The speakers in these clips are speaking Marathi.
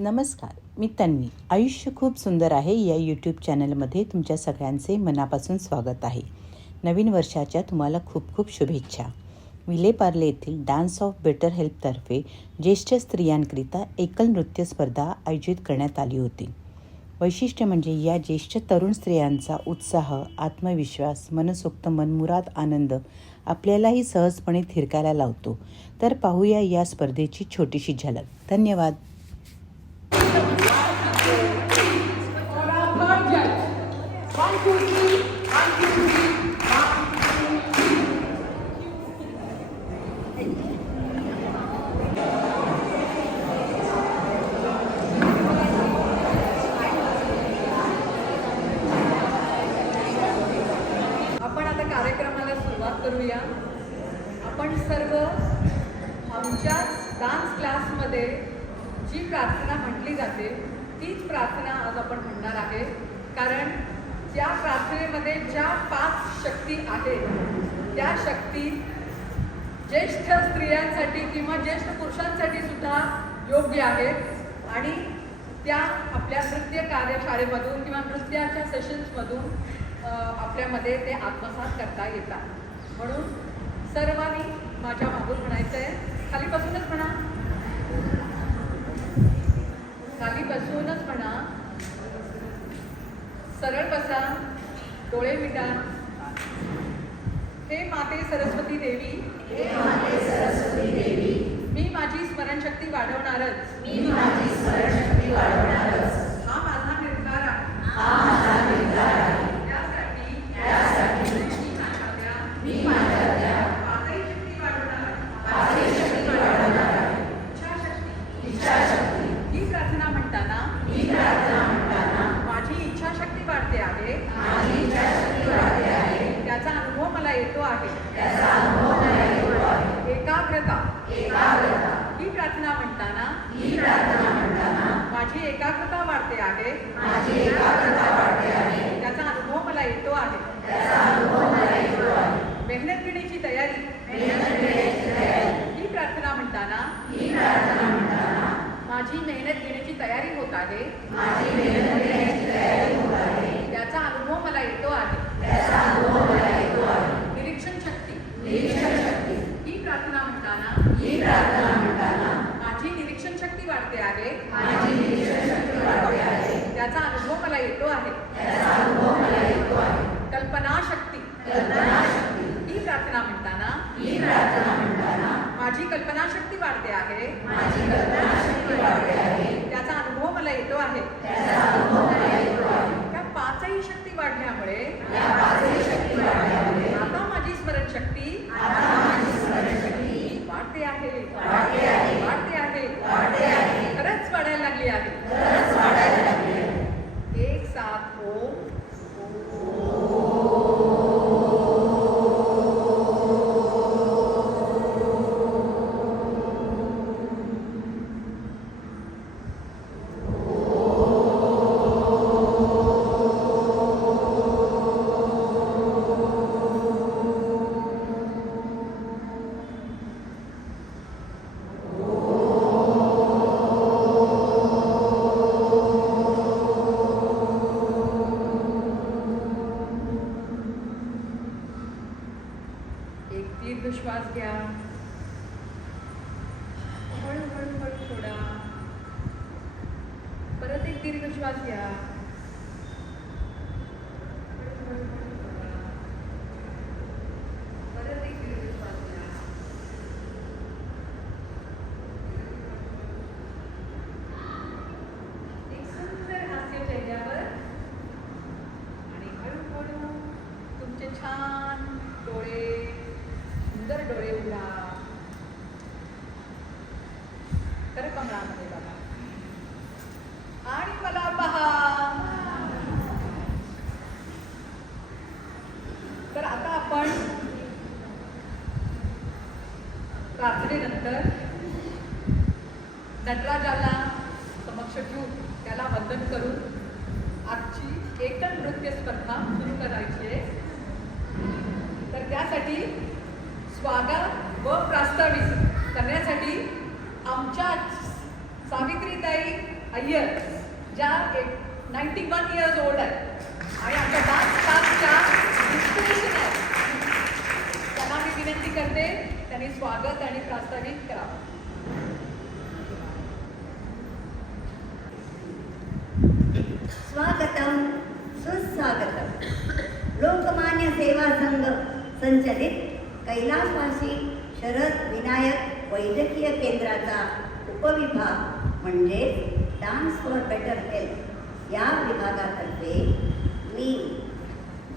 नमस्कार, मी तन्वी. आयुष्य खूप सुंदर आहे या यूट्यूब चॅनलमध्ये तुमच्या सगळ्यांचे मनापासून स्वागत आहे. नवीन वर्षाच्या तुम्हाला खूप खूप शुभेच्छा. विलेपार्ले येथील डान्स ऑफ बेटर हेल्थतर्फे ज्येष्ठ स्त्रियांकरिता एकल नृत्य स्पर्धा आयोजित करण्यात आली होती. वैशिष्ट्य म्हणजे या ज्येष्ठ तरुण स्त्रियांचा उत्साह, आत्मविश्वास, मनसोक्त मनमुराद आनंद आपल्यालाही सहजपणे थिरकायला लावतो. तर पाहूया या स्पर्धेची छोटीशी झलक. धन्यवाद. आपण आता कार्यक्रमाला सुरुवात करूया. आपण सर्व आमच्या डान्स क्लासमध्ये जी प्रार्थना म्हटली जाते तीच प्रार्थना आज आपण म्हणणार आहे. कारण त्या प्रार्थनेमध्ये ज्या 5 शक्ती आहेत त्या शक्ती ज्येष्ठ स्त्रियांसाठी किंवा ज्येष्ठ पुरुषांसाठी सुद्धा योग्य आहेत आणि त्या आपल्या नृत्य कार्यशाळेमधून किंवा नृत्याच्या सेशन्समधून आपल्यामध्ये ते आत्मसात करता येतात. म्हणून सर्वांनी माझ्या मागून म्हणायचं आहे, खाली बसूनच म्हणा, खाली बसूनच म्हणा, सरळ बसा, डोळे मिटा. हे माते सरस्वती देवी, हे माते सरस्वती देवी, मी माझी स्मरणशक्ती वाढवणारच, मी माझी स्मरणशक्ती वाढवणारच. हा माझा निर्धार आहे, हा माझा निर्धार आहे. त्यासाठी मी माझ्या पातळी शक्ती वाढवणार, पातळी शक्ती वाढवणार. इच्छाशक्ती ही प्रार्थना म्हणताना माझी इच्छाशक्ती वाढते आहे, माझी इच्छाशक्ती वाढते आहे. त्याचा अनुभव मला येतो आहे, त्याचा अनुभव मला येतो आहे. एकाग्रता ही प्रार्थना म्हणताना माझी एकाग्रता वाढते आहे, माझी एकाग्रता वाढते आहे. त्याचा अनुभव मला येतो आहे, त्याचा अनुभव मला येतो आहे. मेहनत घेण्याची तयारी ही प्रार्थना म्हणताना माझी मेहनत घेण्याची तयारी होत आहे, माझी मेहनत घेण्याची तयारी होत आहे. त्याचा अनुभव मला येतो आहे, त्याचा अनुभव मला येतो आहे. निरीक्षण शक्ती ही प्रार्थना म्हणताना माझी निरीक्षण शक्ती वाढते आहे, माझी निरीक्षण शक्ती वाढते आहे. त्याचा अनुभव मला येतो आहे, त्याचा अनुभव मला येतो आहे. कल्पना शक्ती ही प्रार्थना म्हणताना माझी कल्पना शक्ती वाढते आहे, माझी कल्पना शक्ती वाढते आहे. त्याचा अनुभव मला येतो आहे, त्याचा अनुभव मला येतो आहे. त्या 5ही शक्ती वाढल्यामुळे आता माझी स्मरणशक्ती वाढते आहे, खरंच वाढायला लागली आहे. एक साथ ओम. एक दीर्घ श्वास घ्या, हळूहळू सोडा. परत एक दीर्घ श्वास घ्या, परत एक दीर्घ श्वास घ्या. एक सुंदर हास्य चेहऱ्यावर आणि हळूहळू तुमचे छान डोळे, सुंदर डोळे उघडा. खरं कमळामध्ये बघा आणि मला पहा. तर आता आपण प्रार्थनेनंतर नटराजाला समक्ष ठेवून त्याला वंदन करून आजची एकल नृत्य स्पर्धा सुरू करायची आहे. तर त्यासाठी स्वागत व प्रास्ताविक करण्यासाठी आमच्या सावित्रीताई अय्यर ज्या 91 इयर्स ओल्ड आहेत आणि आमच्या डान्स क्लासच्या इन्स्पिरेशन आहे, त्यांना मी विनंती करते त्यांनी स्वागत आणि प्रास्ताविक करावं. स्वागतम सुस्वागतम. लोकमान्य सेवा संघ संचलित कैलासवासी शरद विनायक वैद्यकीय केंद्राचा उपविभाग म्हणजे डान्स फॉर बेटर हेल्थ या विभागातर्फे मी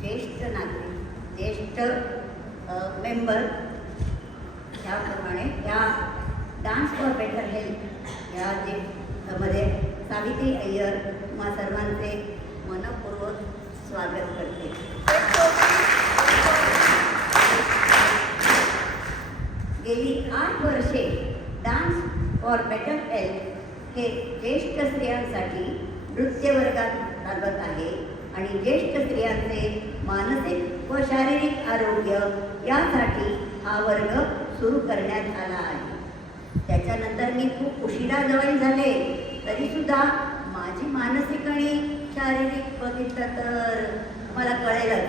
ज्येष्ठ नागरिक, ज्येष्ठ मेंबर याप्रमाणे या डान्स फॉर बेटर हेल्थ या जे मध्ये सावित्री अय्यर तुम्हा सर्वांचे मनपूर्वक स्वागत करते. गेली 8 वर्षे डान्स फॉर बेटर हेल्थ हे ज्येष्ठ स्त्रियांसाठी नृत्य वर्गात चालवत आहे आणि ज्येष्ठ स्त्रियांचे मानसिक व शारीरिक आरोग्य यासाठी हा वर्ग सुरू करण्यात आला आहे. त्याच्यानंतर मी खूप उशिरा जॉईन झाले तरीसुद्धा माझी मानसिक आणि शारीरिक बघितलं तर मला कळेलच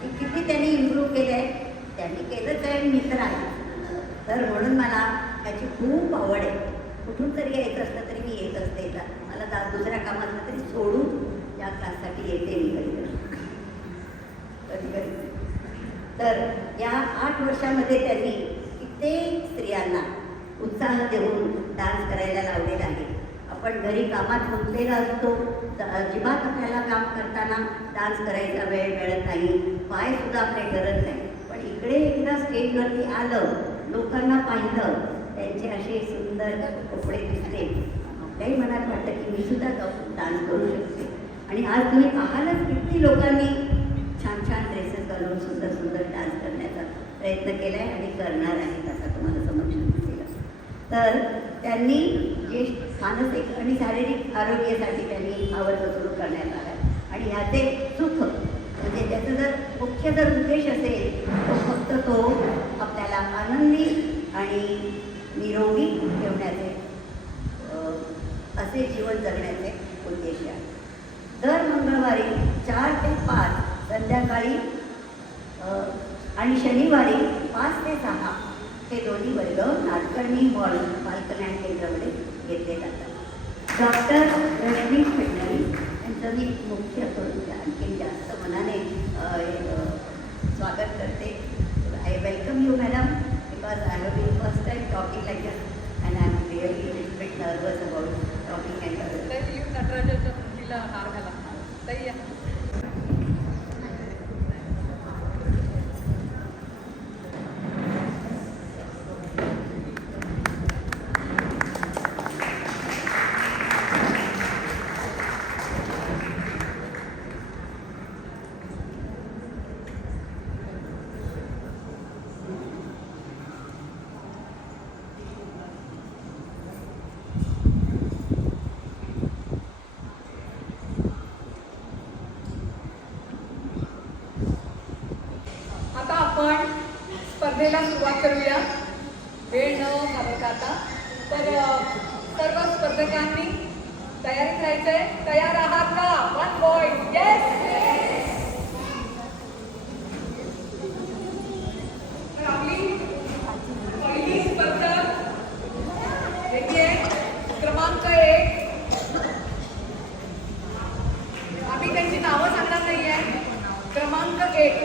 की किती त्यांनी इम्प्रूव्ह केलं आहे. त्यांनी केलंच आहे, मित्र आहे. तर म्हणून मला त्याची खूप आवड आहे. कुठून तरी यायचं असलं तरी मी येत असते. मला दुसऱ्या कामातलं तरी सोडून या क्लाससाठी येते मी कधी. तर या 8 वर्षामध्ये त्यांनी कित्येक स्त्रियांना उत्साह देऊन डान्स करायला लावलेला आहे. आपण घरी कामात गुंतलेला असतो, अजिबात आपल्याला काम करताना डान्स करायचा वेळ मिळत नाही, पायसुद्धा आपले करत नाही. पण इकडे एकदा स्टेजवरती आलं, लोकांना पाहिलं, त्यांचे असे सुंदर कपडे दिसले, आपल्याही मनात वाटतं की मी सुद्धा डान्स करू शकते. आणि आज तुम्ही पाहालच किती लोकांनी छान छान ड्रेसेस घालून सुंदर सुंदर डान्स करण्याचा प्रयत्न केला आहे आणि करणार आहेत असं तुम्हाला समक्ष दिसेल. तर त्यांनी जे मानसिक आणि शारीरिक आरोग्यासाठी त्यांनी हा वर्ग सुरू करण्यात आला आणि ह्याचे सुख म्हणजे त्याचा जर मुख्य जर उद्देश असेल तो फक्त तो आपल्याला आनंदी आणि निरोगी ठेवण्याचे असे जीवन जगण्याचे उद्देश आहे. दर मंगळवारी 4 ते 5 संध्याकाळी आणि शनिवारी 5 ते 6 हे दोन्ही वर्ग नाडकर्णी हॉल बालकल्याण केंद्रामध्ये घेतले जातात. डॉक्टर रश्मी फडणवीस यांचं मी मुख्य करून आणखी जास्त मनाने स्वागत करते. I welcome you madam because I have been first time talking like this and I am really little bit nervous about talking and नटराजाच्या मुलीला हार घाला ताई या. आता आपण स्पर्धेला सुरुवात करूया. वेळ न घालवता तर सर्व स्पर्धकांनी तयारीत राहायचंय. तयार आहात का? 1 पॉइंट. येस. तर आपली पहिली स्पर्धक रेडी आहे, क्रमांक 1. आम्ही त्यांची नावं सांगणार नाहीये. क्रमांक 1.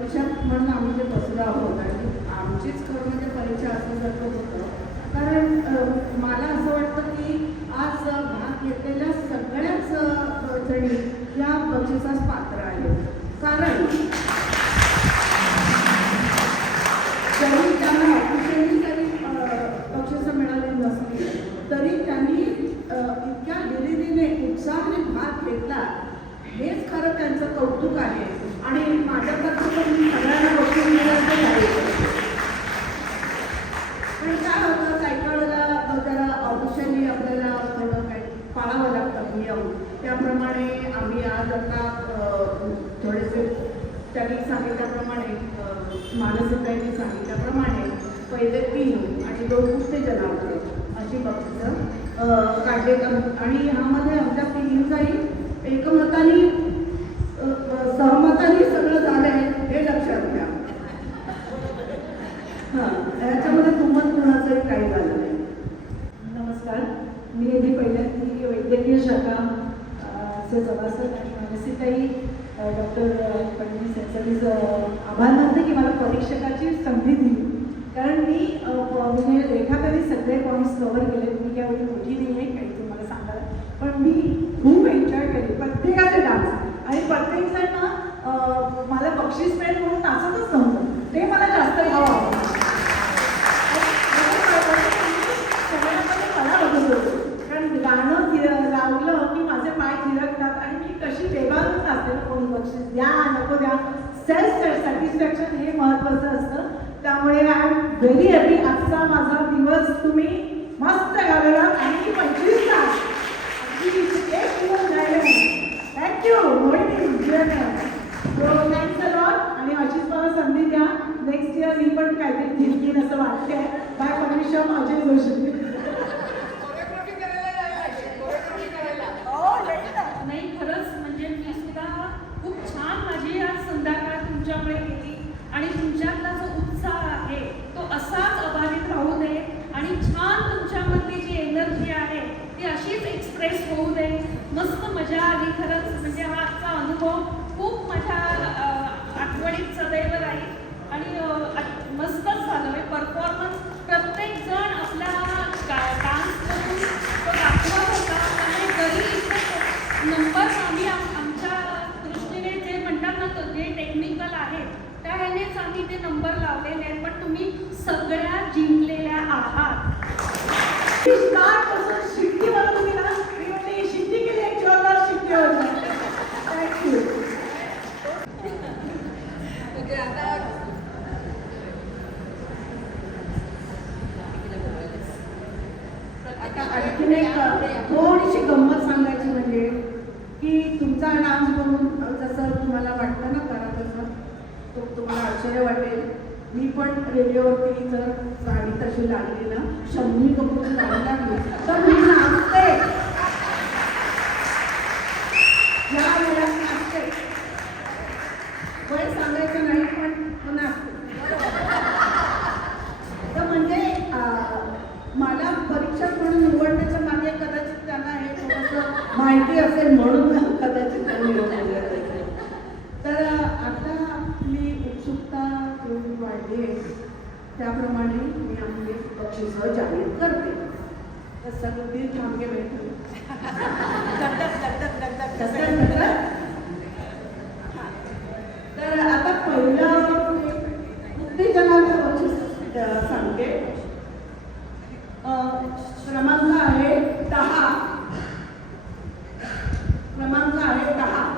परीक्षा म्हणून आम्ही ते बसलो आहोत आणि आमचीच खरं म्हणजे परीक्षा असल्यासारखं होतं. कारण मला असं वाटतं की आज भाग घेतलेल्या सगळ्याच जणी या बक्षिसास पात्र आहेत. कारण जरी त्यांना ऑफिशियली जरी बक्षिसं मिळाली नसली तरी त्यांनी इतक्या हिरिरीने उत्साहाने भाग घेतला, हेच खरं त्यांचं कौतुक आहे. आणि माझ्यातर्फे पण सगळ्यांना बक्षीस मिळायचं आहे. पण काय होतं, काही वेळेला जरा ऑफिशियली आपल्याला थोडं काही पाळावं लागतं नियम. त्याप्रमाणे आम्ही आज आता थोडेसे त्यांनी सांगितल्याप्रमाणे मानसिकतांनी सांगितल्याप्रमाणे पहिले 3 आणि 2 उत्तेजनावते अशी बक्षिसं काढलेत. आणि ह्यामध्ये आमच्या तिघींचाही एकमताने सहमताने सगळं झालं आहे हे लक्षात घ्या. याच्यामध्ये तुमत कुणाचंही काही झालं नाही. नमस्कार, मी आधी पहिल्यांदा वैद्यकीय शाखा सभासद आणि मानसिकताई डॉक्टर फडणवीस यांचं आभार मानते की मला परीक्षकाची संधी दिली. कारण मी म्हणजे रेखाताने सगळे पॉईंट्स कव्हर केले. मी त्यावेळी मोठी नाही आहे काही तुम्हाला सांगायला, पण मी खूप एन्जॉय केली प्रत्येकाचे डान्स. आणि प्रत्येकजण मला बक्षीस मिळेल म्हणून नाचतच नव्हतं, ते मला जास्त भाव आवडतं. मला बघत होतो कारण गाणं लावलं की माझे पाय थिरकतात आणि मी कशी बेभान नाचते ना, कोणी बक्षीस द्या नको द्या, सेल्फ सॅटिस्फॅक्शन हे महत्त्वाचं असतं. त्यामुळे आय एम व्हेरी हॅपी. आजचा माझा दिवस तुम्ही मस्त घालवला आणि 25 तास एक दिवस राहिले. Thank you Mohini. Thanks a lot. आणि अशीच मला संधी द्या. नेक्स्ट इयर मी पण काहीतरी जिंकीन असं वाटतंय. By permission Ajay Joshi. नाही, खरंच म्हणजे मी सुद्धा खूप छान माझी आज संध्याकाळ तुमच्यामुळे गेली आणि तुमच्यातला जो उत्साह आहे तो असाच अबाधित राहू दे आणि छान तुमच्यामधली जी एनर्जी आहे ती अशीच एक्सप्रेस होऊ दे. मस्त मजा आली खरंच. म्हणजे हा आजचा अनुभव खूप माझ्या आठवणीत सदैव राहील आणि मस्तच झालं. परफॉर्मन्स प्रत्येकजण आपला डान्स करून तो दाखवत होता. आणि जरी इथे नंबर आम्ही आमच्या दृष्टीने जे म्हणतात ना जे टेक्निकल आहे त्या ह्यानेच आम्ही ते नंबर लावलेले आहेत, पण तुम्ही सगळ्या जिंकलेल्या आहात. शिट्टी म्हणत होती ना, मी म्हणते शिट्टी केली एक जोरदार शिट्टी होती. थँक्यू. ओके, आता आणखीन एक थोडीशी गंमत सांगायची म्हणजे की तुमचा डान्स बघून जसं तुम्हाला वाटलं ना करा तसं तो तुम्हाला आश्चर्य वाटेल. मी पण रेडिओवरती जर गाडी तशी लागली ना, शम्मी कपूर गाडी लागली तर मी नाचते. या वेळेला नाचते. वय सांगायचं नाही पण नाचते. तर म्हणजे मला परीक्षक म्हणून निवडण्याच्या मागे कदाचित त्यांना हे थोडंसं माहिती असेल म्हणून कदाचित त्यांनी निवडलेलं असेल. तर आता आपली उत्सुकता जेवढी वाढली आहे त्याप्रमाणे मी आपली बक्षिसं जाहीर करते. तर सगळं थांबे भेटू. तर आता पहिलं उत्तेजनाचं बक्षीस सांगते. क्रमांक आहे 10. क्रमांक आहे 10.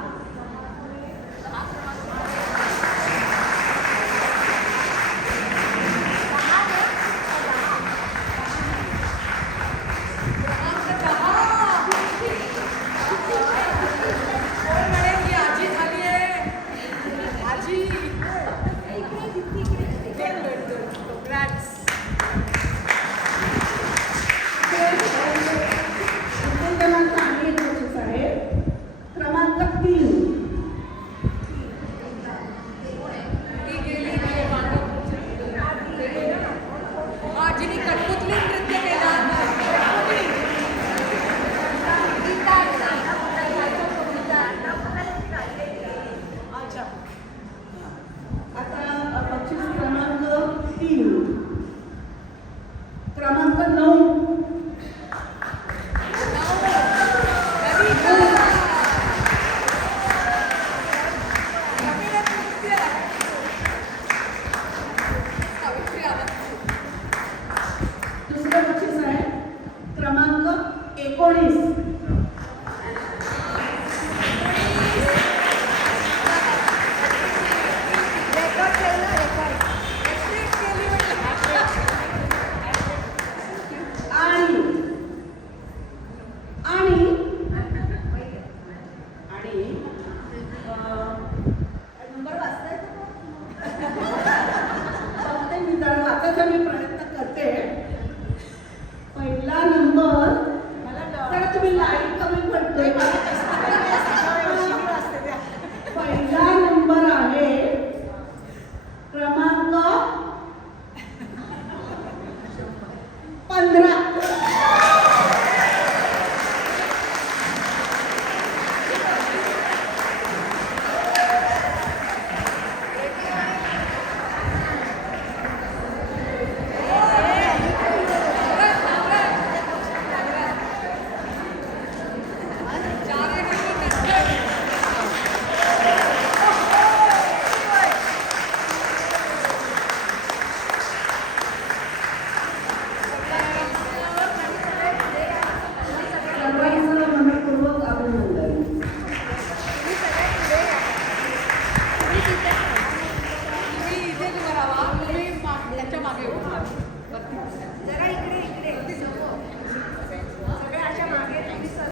आजी करण्याचा मी प्रयत्न